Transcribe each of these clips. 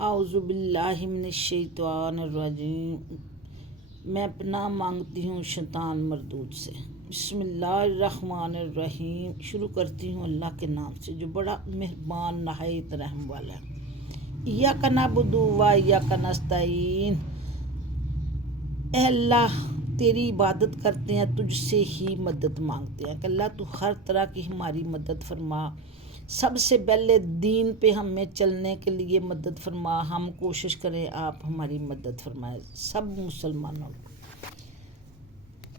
اعوذ باللہ من الشیطان الرجیم۔ میں پناہ مانگتی ہوں شیطان مردود سے۔ بسم اللہ الرحمن الرحیم۔ شروع کرتی ہوں اللہ کے نام سے جو بڑا مہربان نہایت رحم والا ہے۔ ایاک نعبد و ایاک نستعین۔ اے اللہ تیری عبادت کرتے ہیں، تجھ سے ہی مدد مانگتے ہیں کہ اللہ تو ہر طرح کی ہماری مدد فرما۔ سب سے پہلے دین پہ ہمیں چلنے کے لیے مدد فرما، ہم کوشش کریں آپ ہماری مدد فرمائیں سب مسلمانوں کو۔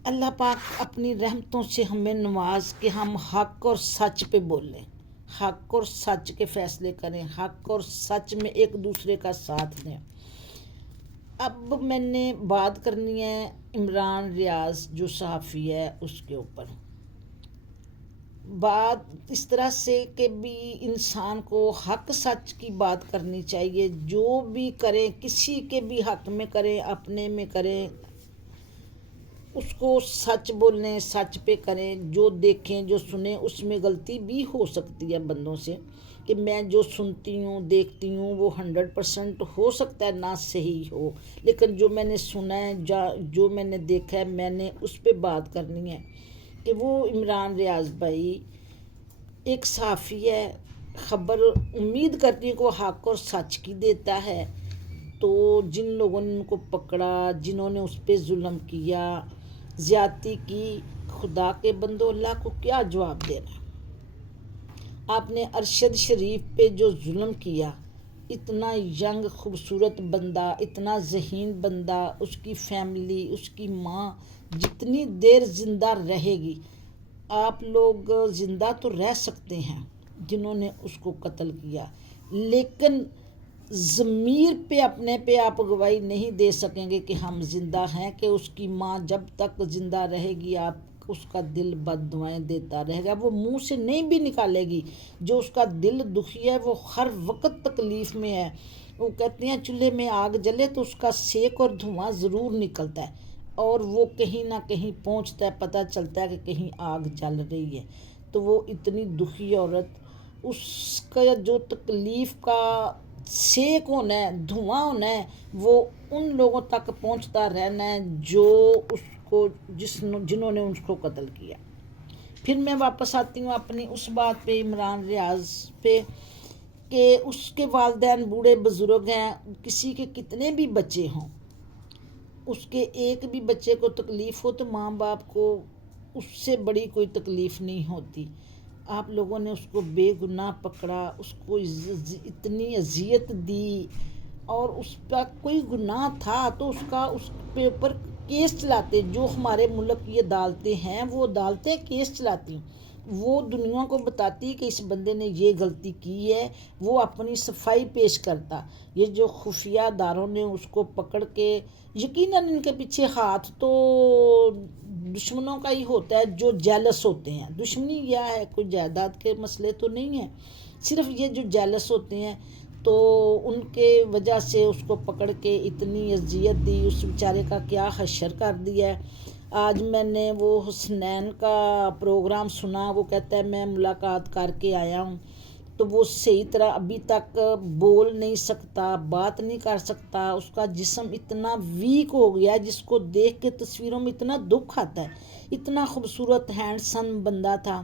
اللہ پاک اپنی رحمتوں سے ہمیں نواز کہ ہم حق اور سچ پہ بولیں، حق اور سچ کے فیصلے کریں، حق اور سچ میں ایک دوسرے کا ساتھ دیں۔ اب میں نے بات کرنی ہے عمران ریاض جو صحافی ہے اس کے اوپر۔ بات اس طرح سے کہ بھی انسان کو حق سچ کی بات کرنی چاہیے، جو بھی کریں کسی کے بھی حق میں کریں، اپنے میں کریں، اس کو سچ بولیں، سچ پہ کریں۔ جو دیکھیں جو سنیں اس میں غلطی بھی ہو سکتی ہے بندوں سے، کہ میں جو سنتی ہوں دیکھتی ہوں وہ 100% ہو سکتا ہے نہ صحیح ہو، لیکن جو میں نے سنا ہے جو میں نے دیکھا ہے میں نے اس پہ بات کرنی ہے۔ کہ وہ عمران ریاض بھائی ایک صحافی ہے، خبر امید کرتی ہوں کہ وہ حق اور سچ کی دیتا ہے، تو جن لوگوں نے ان کو پکڑا، جنہوں نے اس پہ ظلم کیا، زیادتی کی، خدا کے بندو اللہ کو کیا جواب دینا۔ آپ نے ارشد شریف پہ جو ظلم کیا، اتنا ینگ خوبصورت بندہ، اتنا ذہین بندہ، اس کی فیملی، اس کی ماں جتنی دیر زندہ رہے گی، آپ لوگ زندہ تو رہ سکتے ہیں جنہوں نے اس کو قتل کیا، لیکن ضمیر پہ اپنے پہ آپ گواہی نہیں دے سکیں گے کہ ہم زندہ ہیں، کہ اس کی ماں جب تک زندہ رہے گی آپ اس کا دل بد دعائیں دیتا رہے گا، وہ منہ سے نہیں بھی نکالے گی۔ جو اس کا دل دکھی ہے وہ ہر وقت تکلیف میں ہے۔ وہ کہتے ہیں چولہے میں آگ جلے تو اس کا سیک اور دھواں ضرور نکلتا ہے، اور وہ کہیں نہ کہیں پہنچتا ہے، پتہ چلتا ہے کہ کہیں آگ جل رہی ہے۔ تو وہ اتنی دکھی عورت، اس کا جو تکلیف کا سیک ہونا ہے، دھواں ہونا ہے، وہ ان لوگوں تک پہنچتا رہنا ہے جو اس کو جنہوں نے اس کو قتل کیا۔ پھر میں واپس آتی ہوں اپنی اس بات پہ عمران ریاض پہ کہ اس کے والدین بوڑھے بزرگ ہیں، کسی کے کتنے بھی بچے ہوں، اس کے ایک بھی بچے کو تکلیف ہو تو ماں باپ کو اس سے بڑی کوئی تکلیف نہیں ہوتی۔ آپ لوگوں نے اس کو بے گناہ پکڑا، اس کو اتنی اذیت دی، اور اس کا کوئی گناہ تھا تو اس کے اوپر کیس چلاتے۔ جو ہمارے ملک کی عدالتیں ہیں وہ عدالتیں کیس چلاتی، وہ دنیا کو بتاتی کہ اس بندے نے یہ غلطی کی ہے، وہ اپنی صفائی پیش کرتا۔ یہ جو خفیہ اداروں نے اس کو پکڑ کے، یقیناً ان کے پیچھے ہاتھ تو دشمنوں کا ہی ہوتا ہے جو جیلس ہوتے ہیں۔ دشمنی یہ ہے، کوئی جائیداد کے مسئلے تو نہیں ہیں، صرف یہ جو جیلس ہوتے ہیں تو ان کے وجہ سے اس کو پکڑ کے اتنی اذیت دی، اس بیچارے کا کیا حشر کر دیا ہے۔ آج میں نے وہ حسنین کا پروگرام سنا، وہ کہتا ہے میں ملاقات کر کے آیا ہوں، تو وہ صحیح طرح ابھی تک بول نہیں سکتا، بات نہیں کر سکتا، اس کا جسم اتنا ویک ہو گیا جس کو دیکھ کے تصویروں میں اتنا دکھ آتا ہے۔ اتنا خوبصورت ہینڈسم بندہ تھا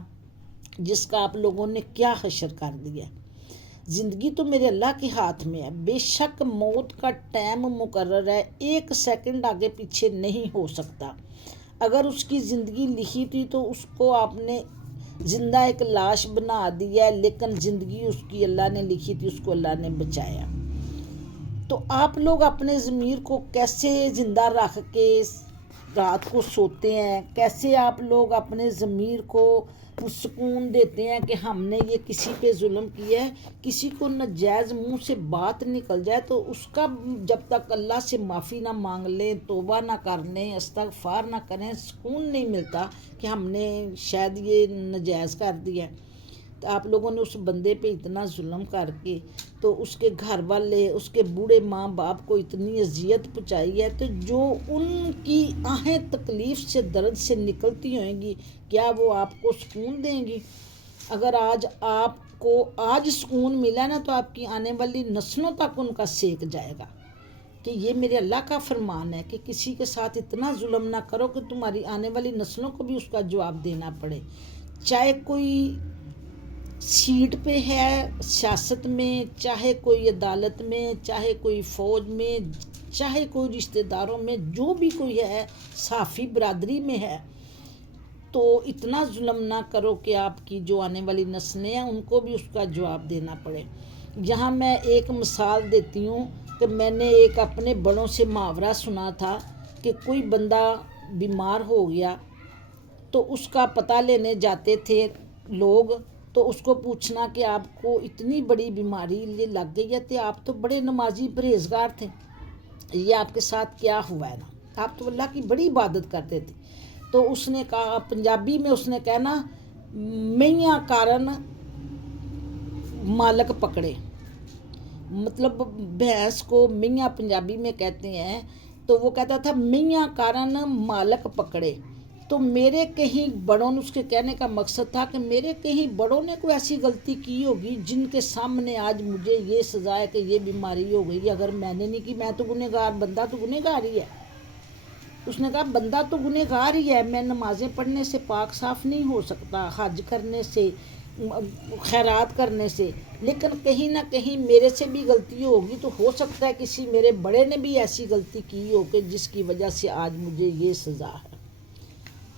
جس کا آپ لوگوں نے کیا حشر کر دیا۔ زندگی تو میرے اللہ کے ہاتھ میں ہے، بے شک موت کا ٹائم مقرر ہے، ایک سیکنڈ آگے پیچھے نہیں ہو سکتا۔ اگر اس کی زندگی لکھی تھی تو اس کو آپ نے زندہ ایک لاش بنا دیا ہے، لیکن زندگی اس کی اللہ نے لکھی تھی، اس کو اللہ نے بچایا۔ تو آپ لوگ اپنے ضمیر کو کیسے زندہ رکھ کے رات کو سوتے ہیں، کیسے آپ لوگ اپنے ضمیر کو سکون دیتے ہیں کہ ہم نے یہ کسی پہ ظلم کیا ہے، کسی کو ناجائز منہ سے بات نکل جائے تو اس کا جب تک اللہ سے معافی نہ مانگ لیں، توبہ نہ کر لیں، استغفار نہ کریں، سکون نہیں ملتا کہ ہم نے شاید یہ ناجائز کر دیا ہے۔ تو آپ لوگوں نے اس بندے پہ اتنا ظلم کر کے تو اس کے گھر والے، اس کے بوڑھے ماں باپ کو اتنی اذیت پہنچائی ہے، تو جو ان کی آہیں تکلیف سے درد سے نکلتی ہوئیں گی، کیا وہ آپ کو سکون دیں گی؟ اگر آج آپ کو آج سکون ملا نا تو آپ کی آنے والی نسلوں تک ان کا سیک جائے گا کہ یہ میرے اللہ کا فرمان ہے کہ کسی کے ساتھ اتنا ظلم نہ کرو کہ تمہاری آنے والی نسلوں کو بھی اس کا جواب دینا پڑے. چاہے کوئی سیٹ پہ ہے سیاست میں، چاہے کوئی عدالت میں، چاہے کوئی فوج میں، چاہے کوئی رشتہ داروں میں، جو بھی کوئی ہے، صحافی برادری میں ہے، تو اتنا ظلم نہ کرو کہ آپ کی جو آنے والی نسلیں ہیں ان کو بھی اس کا جواب دینا پڑے. یہاں میں ایک مثال دیتی ہوں کہ میں نے ایک اپنے بڑوں سے محاورہ سنا تھا کہ کوئی بندہ بیمار ہو گیا تو اس کا پتہ لینے جاتے تھے لوگ، تو اس کو پوچھنا کہ آپ کو اتنی بڑی بیماری یہ لگ گئی ہے، کہ آپ تو بڑے نمازی پرہیزگار تھے، یہ آپ کے ساتھ کیا ہوا ہے نا، آپ تو اللہ کی بڑی عبادت کرتے تھے. تو اس نے کہا پنجابی میں، اس نے کہنا میاں کارن مالک پکڑے، مطلب بھینس کو میاں پنجابی میں کہتے ہیں. تو وہ کہتا تھا میاں کارن مالک پکڑے. تو میرے کہیں بڑوں نے، اس کے کہنے کا مقصد تھا کہ میرے کہیں بڑوں نے کوئی ایسی غلطی کی ہوگی جن کے سامنے آج مجھے یہ سزا ہے کہ یہ بیماری ہو گئی. اگر میں نے نہیں کی، میں تو گنہگار، بندہ تو گنہگار ہی ہے. اس نے کہا بندہ تو گنہگار ہی ہے، میں نمازیں پڑھنے سے پاک صاف نہیں ہو سکتا، حج کرنے سے، خیرات کرنے سے، لیکن کہیں نہ کہیں میرے سے بھی غلطی ہوگی. تو ہو سکتا ہے کسی میرے بڑے نے بھی ایسی غلطی کی ہو کہ جس کی وجہ سے آج مجھے یہ سزا ہے.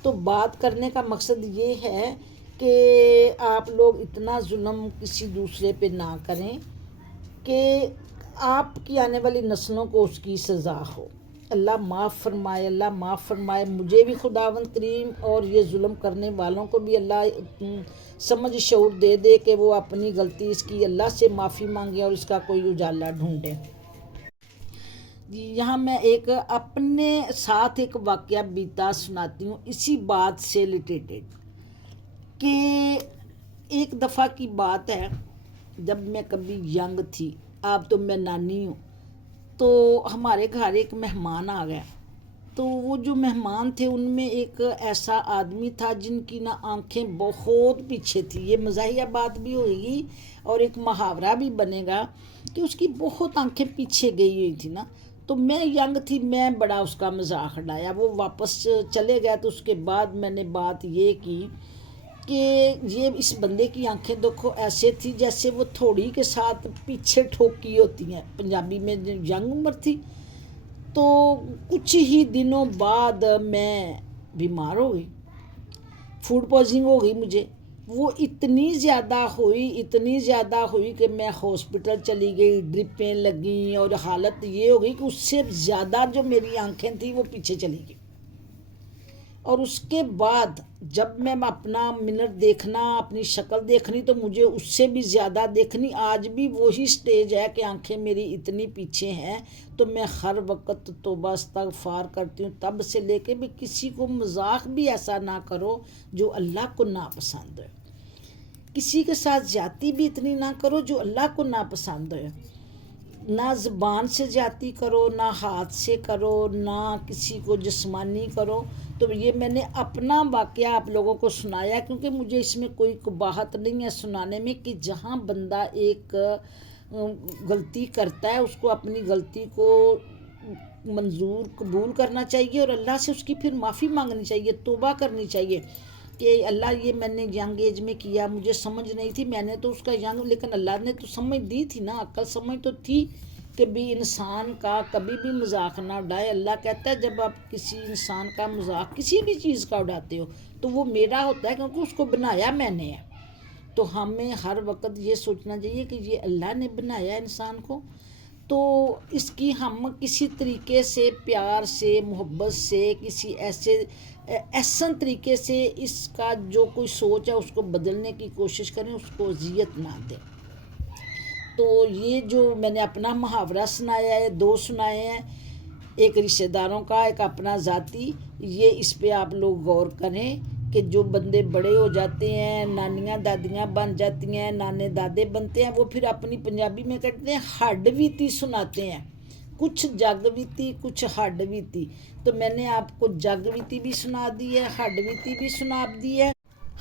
تو بات کرنے کا مقصد یہ ہے کہ آپ لوگ اتنا ظلم کسی دوسرے پہ نہ کریں کہ آپ کی آنے والی نسلوں کو اس کی سزا ہو. اللہ معاف فرمائے، اللہ معاف فرمائے. مجھے بھی خداوند کریم اور یہ ظلم کرنے والوں کو بھی اللہ سمجھ شعور دے دے کہ وہ اپنی غلطی اس کی اللہ سے معافی مانگے اور اس کا کوئی اجالا ڈھونڈے. یہاں میں ایک اپنے ساتھ ایک واقعہ بیتا سناتی ہوں اسی بات سے ریلیٹڈ، کہ ایک دفعہ کی بات ہے جب میں کبھی ینگ تھی، اب تو میں نانی ہوں. تو ہمارے گھر ایک مہمان آ گیا. تو وہ جو مہمان تھے ان میں ایک ایسا آدمی تھا جن کی نا آنکھیں بہت پیچھے تھی. یہ مزاحیہ بات بھی ہوئے گی اور ایک محاورہ بھی بنے گا کہ اس کی بہت آنکھیں پیچھے گئی ہوئی تھی نا. تو میں ینگ تھی، میں بڑا اس کا مذاق اڑایا. وہ واپس چلے گیا. تو اس کے بعد میں نے بات یہ کی کہ یہ اس بندے کی آنکھیں دیکھو ایسے تھی جیسے وہ تھوڑی کے ساتھ پیچھے ٹھوکی ہوتی ہیں. پنجابی میں ینگ عمر تھی. تو کچھ ہی دنوں بعد میں بیمار ہو گئی، فوڈ پوائزنگ ہو گئی مجھے. وہ اتنی زیادہ ہوئی کہ میں ہاسپٹل چلی گئی، ڈرپیں لگیں اور حالت یہ ہو گئی کہ اس سے زیادہ جو میری آنکھیں تھیں وہ پیچھے چلی گئی. اور اس کے بعد جب میں اپنا منٹ دیکھنا، اپنی شکل دیکھنی تو مجھے اس سے بھی زیادہ دیکھنی. آج بھی وہی سٹیج ہے کہ آنکھیں میری اتنی پیچھے ہیں. تو میں ہر وقت توبہ استغفار کرتی ہوں تب سے لے کے بھی کسی کو مذاق بھی ایسا نہ کرو جو اللہ کو ناپسند ہے. کسی کے ساتھ زیادتی بھی اتنی نہ کرو جو اللہ کو ناپسند ہے. نہ زبان سے زیادتی کرو، نہ ہاتھ سے کرو، نہ کسی کو جسمانی کرو. تو یہ میں نے اپنا واقعہ آپ لوگوں کو سنایا کیونکہ مجھے اس میں کوئی قباحت نہیں ہے سنانے میں، کہ جہاں بندہ ایک غلطی کرتا ہے اس کو اپنی غلطی کو منظور قبول کرنا چاہیے اور اللہ سے اس کی پھر معافی مانگنی چاہیے، توبہ کرنی چاہیے کہ اللہ یہ میں نے ینگ ایج میں کیا، مجھے سمجھ نہیں تھی، میں نے تو اس کا ینگ، لیکن اللہ نے تو سمجھ دی تھی نا، عقل سمجھ تو تھی کہ بھی انسان کا کبھی بھی مذاق نہ اڑائے. اللہ کہتا ہے جب آپ کسی انسان کا مذاق کسی بھی چیز کا اڑاتے ہو تو وہ میرا ہوتا ہے کیونکہ اس کو بنایا میں نے ہے. تو ہمیں ہر وقت یہ سوچنا چاہیے کہ یہ اللہ نے بنایا انسان کو، تو اس کی ہم کسی طریقے سے پیار سے، محبت سے، کسی ایسے احسن طریقے سے اس کا جو کوئی سوچ ہے اس کو بدلنے کی کوشش کریں، اس کو اذیت نہ دیں. تو یہ جو میں نے اپنا محاورہ سنایا ہے، دو سنائے ہیں، ایک رشتہ داروں کا، ایک اپنا ذاتی. یہ اس پہ آپ لوگ غور کریں کہ جو بندے بڑے ہو جاتے ہیں، نانیاں دادیاں بن جاتی ہیں، نانے دادے بنتے ہیں، وہ پھر اپنی پنجابی میں کہتے ہیں ہڈ ویتی سناتے ہیں، کچھ جگ ویتی کچھ ہڈ ویتی. تو میں نے آپ کو جگ ویتی بھی سنا دی ہے، ہڈ ویتی بھی سنا دی ہے.